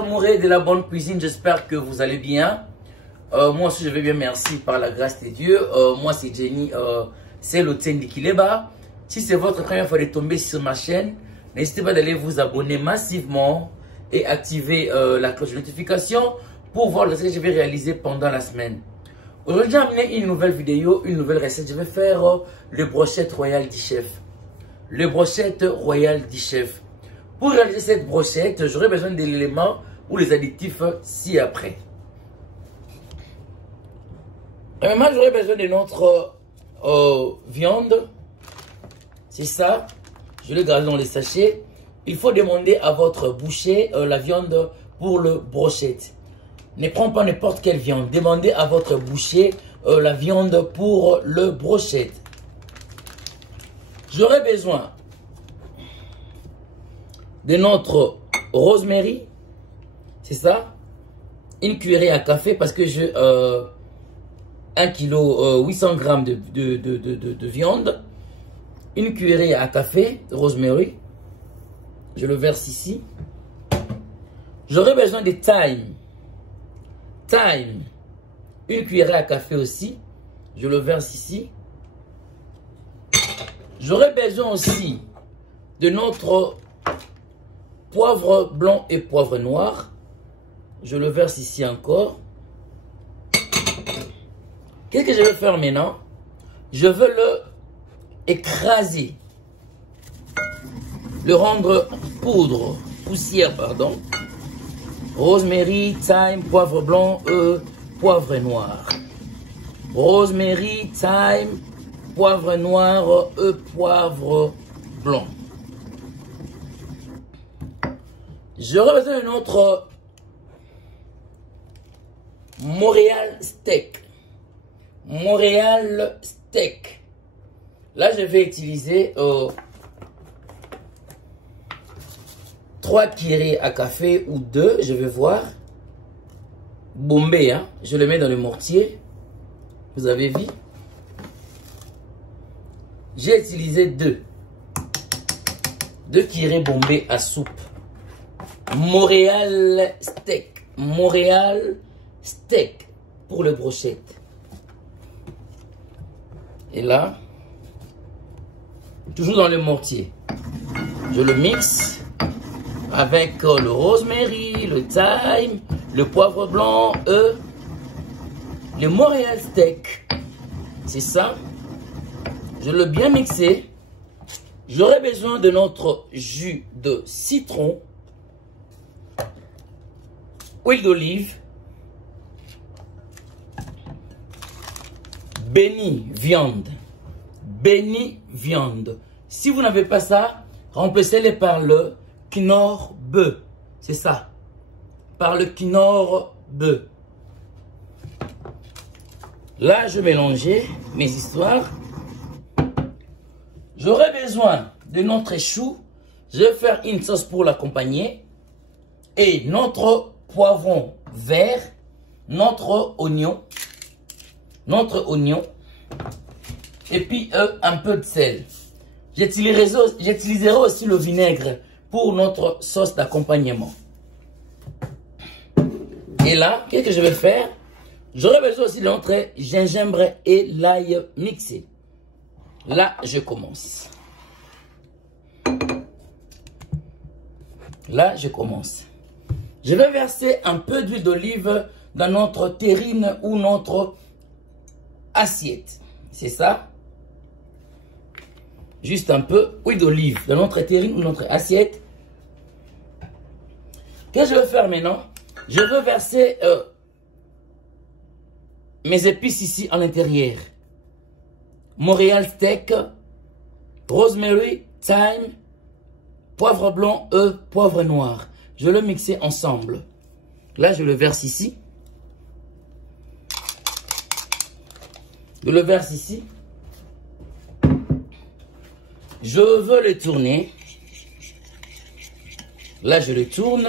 amoureux de la bonne cuisine, j'espère que vous allez bien. Moi aussi, je vais bien, merci par la grâce de Dieu. Moi, c'est Jenny, c'est le Tsendi Kileba. Si c'est votre première fois de tomber sur ma chaîne, n'hésitez pas d'aller vous abonner massivement et activer la cloche de notification pour voir ce que je vais réaliser pendant la semaine. Aujourd'hui, j'ai amené une nouvelle vidéo, une nouvelle recette. Je vais faire le brochette royale du chef. Le brochette royale du chef. Pour réaliser cette brochette, j'aurai besoin de l'élément ou les additifs ci-après. Premièrement, j'aurai besoin de notre viande. C'est ça. Je l'ai gardé dans les sachets. Il faut demander à votre boucher la viande pour le brochette. Ne prends pas n'importe quelle viande. Demandez à votre boucher la viande pour le brochette. J'aurai besoin de notre rosemary. C'est ça. Une cuillerée à café parce que j'ai 1 kg 800 g de viande. Une cuillerée à café de rosemary. Je le verse ici. J'aurai besoin de thyme. Thyme. Une cuillerée à café aussi. Je le verse ici. J'aurai besoin aussi de notre poivre blanc et poivre noir. Je le verse ici encore. Qu'est-ce que je vais faire maintenant? Je veux le écraser. Le rendre poudre, poussière, pardon. Rosemary, thyme, poivre blanc, poivre noir. Rosemary, thyme, poivre noir, poivre blanc. J'aurai besoin de notre Montréal steak. Montréal steak. Là, je vais utiliser 3 cuillerées à café ou 2, je vais voir. Bombé, hein. Je le mets dans le mortier. Vous avez vu? J'ai utilisé 2 cuillerées bombées à soupe. Montréal steak. Montréal steak pour le brochette. Et là, toujours dans le mortier, je le mixe avec le rosemary, le thyme, le poivre blanc, le Montréal steak. C'est ça. Je l'ai bien mixé. J'aurai besoin de notre jus de citron, huile d'olive, béni viande. Béni viande. Si vous n'avez pas ça, remplacez-les par le Knorr bœuf. C'est ça. Par le Knorr bœuf. Là, je mélangeais mes histoires. J'aurai besoin de notre chou. Je vais faire une sauce pour l'accompagner. Et notre poivron vert. Notre oignon. Notre oignon. Et puis un peu de sel. J'utiliserai aussi le vinaigre pour notre sauce d'accompagnement. Et là, qu'est-ce que je vais faire? J'aurai besoin aussi de notre gingembre et l'ail mixé. Là, je commence. Là, je commence. Je vais verser un peu d'huile d'olive dans notre terrine ou notre assiette. C'est ça. Juste un peu d'huile d'olive dans notre terrine ou notre assiette. Qu'est-ce que je vais faire maintenant? Je veux verser mes épices ici à l'intérieur. Montréal steak, rosemary, thyme, poivre blanc, poivre noir. Je le mixer ensemble. Là, je le verse ici. Je le verse ici. Je veux le tourner. Là, je le tourne.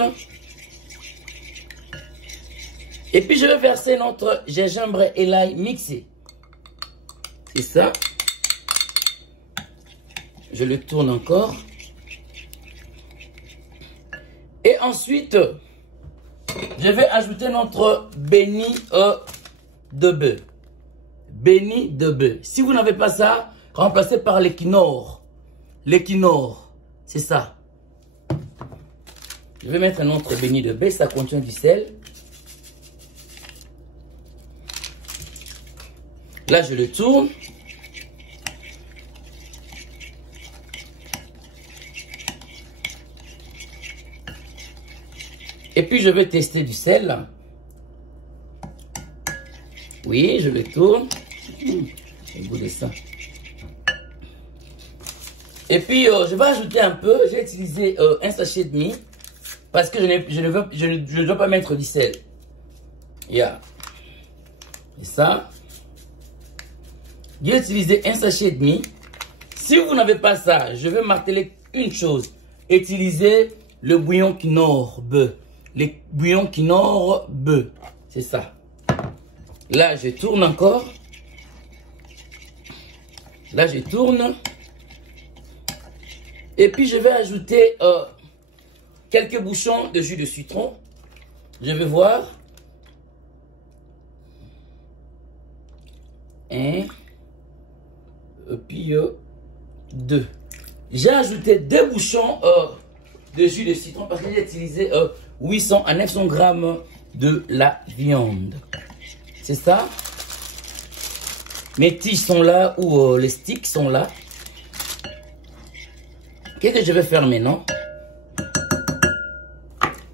Et puis, je vais verser notre gingembre et l'ail mixé. C'est ça. Je le tourne encore. Et ensuite, Je vais ajouter notre béni de bœuf. Béni de bœuf. Si vous n'avez pas ça, remplacez par l'équinor. L'équinor, c'est ça. Je vais mettre notre béni de bœuf, ça contient du sel. Là, je le tourne. Et puis, je vais tester du sel. Oui, je le tourne. Le goût de ça. Et puis, je vais ajouter un peu. J'ai utilisé un sachet et demi. Parce que je ne dois pas mettre du sel. Yeah. Et ça. J'ai utilisé un sachet et demi. Si vous n'avez pas ça, je vais marteler une chose. Utilisez le bouillon quinoa bœuf. Le bouillon quinoa bœuf. C'est ça. Là, je tourne encore. Là, je tourne. Et puis, je vais ajouter quelques bouchons de jus de citron. Je vais voir. 1. Et puis 2. J'ai ajouté 2 bouchons de jus de citron parce que j'ai utilisé 800 à 900 grammes de la viande. C'est ça. Mes tiges sont là ou les sticks sont là. Qu'est-ce que je vais faire maintenant?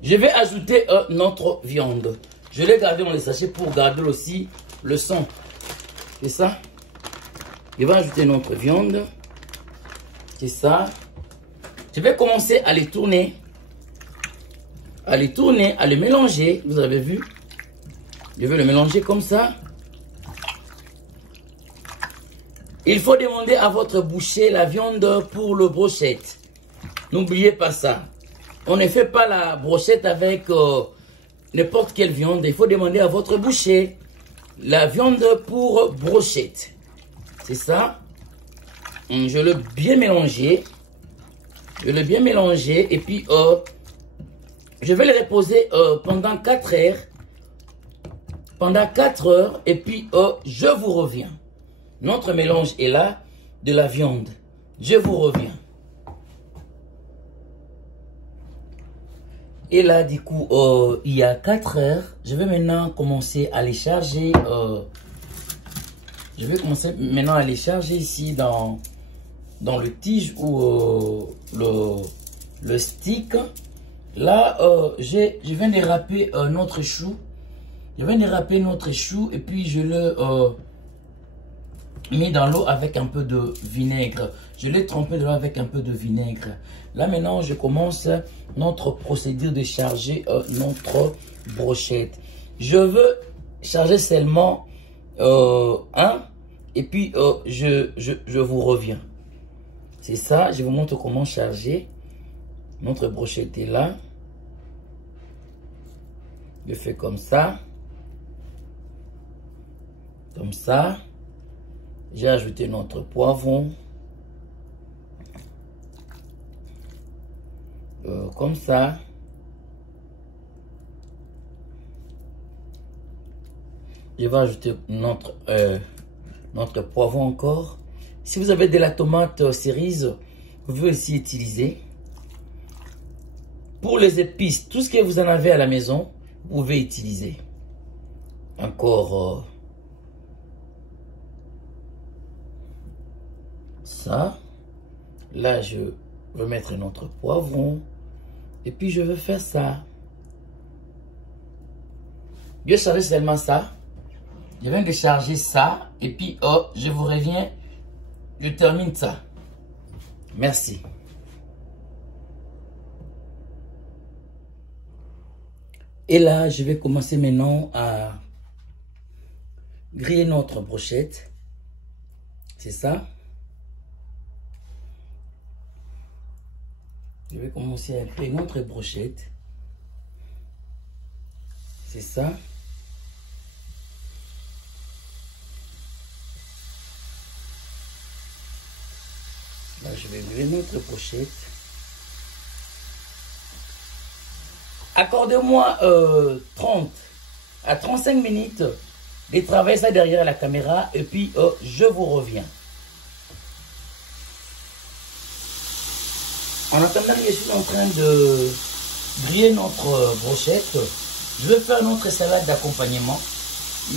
Je vais ajouter notre viande. Je l'ai gardé dans les sachets pour garder aussi le son. C'est ça. Je vais ajouter notre viande. C'est ça. Je vais commencer à les tourner. À les tourner, à les mélanger. Vous avez vu? Je vais le mélanger comme ça. Il faut demander à votre boucher la viande pour le brochette. N'oubliez pas ça. On ne fait pas la brochette avec n'importe quelle viande. Il faut demander à votre boucher la viande pour brochette. C'est ça. Je le bien mélanger. Je le bien mélanger. Et puis, je vais le reposer pendant 4 heures. Pendant 4 heures. Et puis, je vous reviens. Notre mélange est là de la viande. Je vous reviens. Et là, du coup, il y a 4 heures. Je vais maintenant commencer à les charger. Je vais commencer maintenant à les charger ici dans le tige ou le stick. Là, je viens de râper notre chou. Je viens de râper notre chou et puis je le mis dans l'eau avec un peu de vinaigre. Je l'ai trempé de l'eau avec un peu de vinaigre. Là, maintenant, je commence notre procédure de charger notre brochette. Je veux charger seulement un et puis je vous reviens. C'est ça, je vous montre comment charger. Notre brochette est là. Je fais comme ça. Comme ça. J'ai ajouté notre poivron. Comme ça. Je vais ajouter notre poivron encore. Si vous avez de la tomate cerise, vous pouvez aussi utiliser. Pour les épices, tout ce que vous en avez à la maison, vous pouvez utiliser. Encore ça. Là, je vais mettre notre poivron. Et puis, je vais faire ça. Je vais charger seulement ça. Je viens de charger ça. Et puis, je vous reviens. Je termine ça. Merci. Et là, je vais commencer maintenant à griller notre brochette. C'est ça. Je vais commencer à griller notre brochette. C'est ça. Là, je vais griller notre brochette. Accordez-moi 30 à 35 minutes de travail ça derrière la caméra et puis je vous reviens. En attendant, je suis en train de griller notre brochette. Je vais faire notre salade d'accompagnement.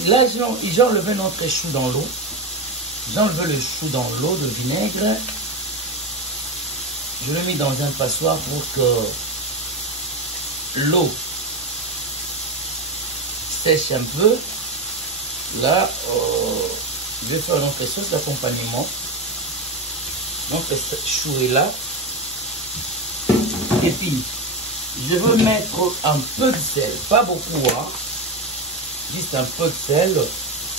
Là, j'ai enlevé notre chou dans l'eau. J'ai enlevé le chou dans l'eau de vinaigre. Je l'ai mis dans un passoire pour que l'eau sèche un peu. Là, je vais faire notre sauce d'accompagnement. Notre chou est là. Et puis, je veux mettre un peu de sel, pas beaucoup, hein. Juste un peu de sel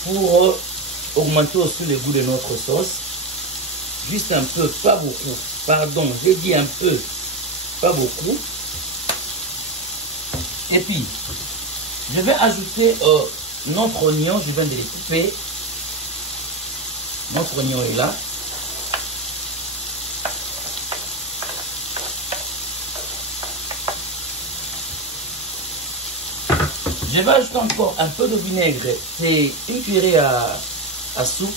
pour augmenter aussi le goût de notre sauce. Juste un peu, pas beaucoup. Pardon, j'ai dit un peu, pas beaucoup. Et puis, je vais ajouter notre oignon, je viens de les couper. Notre oignon est là. Je vais ajouter encore un peu de vinaigre, c'est une cuillerée à soupe.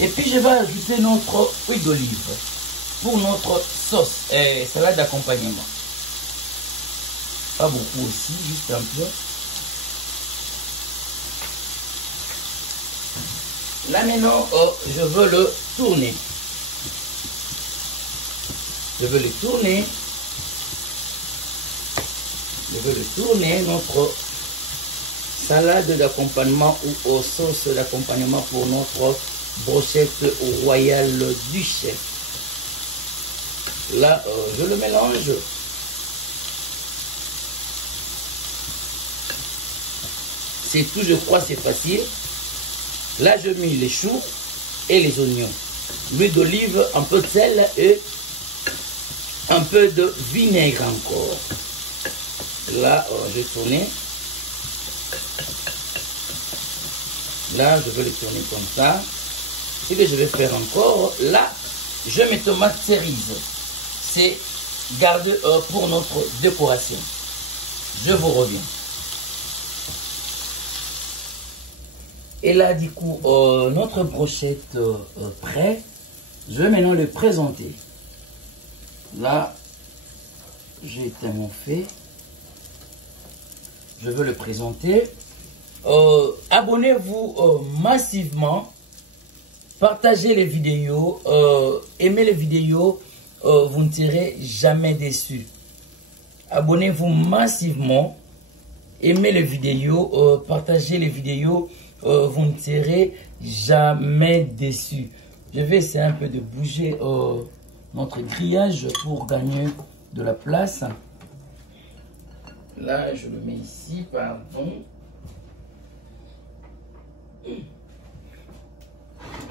Et puis je vais ajouter notre huile d'olive pour notre sauce et salade d'accompagnement. Pas beaucoup aussi, juste un peu. Là maintenant, je veux le tourner. Je veux le tourner. Je veux le tourner, notre salade d'accompagnement ou aux sauces d'accompagnement pour notre brochette royale du chef. Là, je le mélange. C'est tout, je crois, c'est facile. Là, je mets les choux et les oignons. L'huile d'olive, un peu de sel et un peu de vinaigre encore. Là, je vais tourner. Là, je vais le tourner comme ça. Ce que je vais faire encore, là, je mets tomates cerises. C'est gardé pour notre décoration. Je vous reviens. Et là, du coup, notre brochette prêt. Je vais maintenant le présenter. Là, j'ai éteint mon feu. Je veux le présenter. Abonnez-vous massivement. Partagez les vidéos. Aimez les vidéos. Vous ne serez jamais déçus. Abonnez-vous massivement. Aimez les vidéos. Partagez les vidéos. Vous ne serez jamais déçus. Je vais essayer un peu de bouger notre grillage pour gagner de la place. Là, je le mets ici, pardon.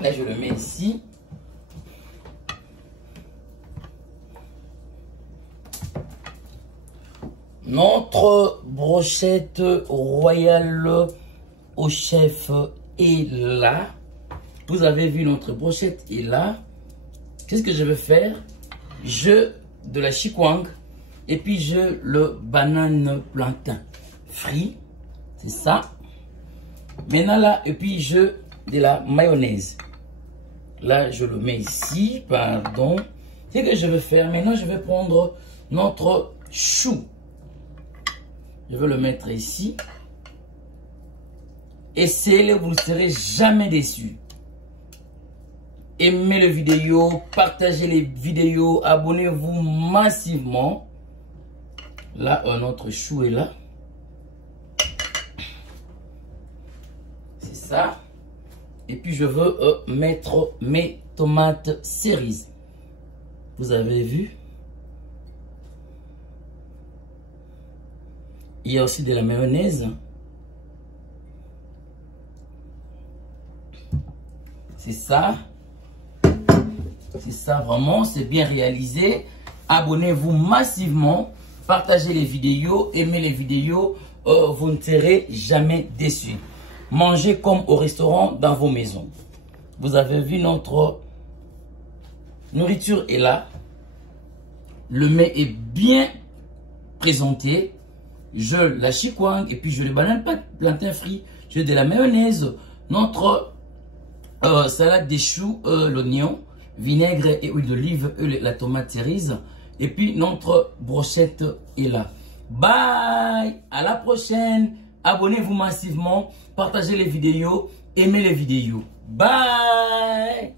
Là, je le mets ici. Notre brochette royale au chef est là. Vous avez vu, notre brochette est là. Qu'est-ce que je vais faire? De la chikwang. Et puis, le banane plantain frit. C'est ça. Maintenant, là, et puis, de la mayonnaise. Là, je le mets ici. Pardon. Ce que je vais faire, maintenant, je vais prendre notre chou. Je vais le mettre ici. Essayez-le, vous ne serez jamais déçus. Aimez les vidéos, partagez les vidéos, abonnez-vous massivement. Là, notre chou est là. C'est ça. Et puis, je veux mettre mes tomates cerises. Vous avez vu? Il y a aussi de la mayonnaise. C'est ça. C'est ça, vraiment. C'est bien réalisé. Abonnez-vous massivement. Partagez les vidéos, aimez les vidéos, vous ne serez jamais déçus. Mangez comme au restaurant dans vos maisons. Vous avez vu, notre nourriture est là. Le mets est bien présenté. Je la chikwang et puis je le banane plantain frit. Je de la mayonnaise. Notre salade des choux, l'oignon, vinaigre et huile d'olive, la tomate cerise. Et puis notre brochette est là. Bye! À la prochaine! Abonnez-vous massivement, partagez les vidéos, aimez les vidéos. Bye!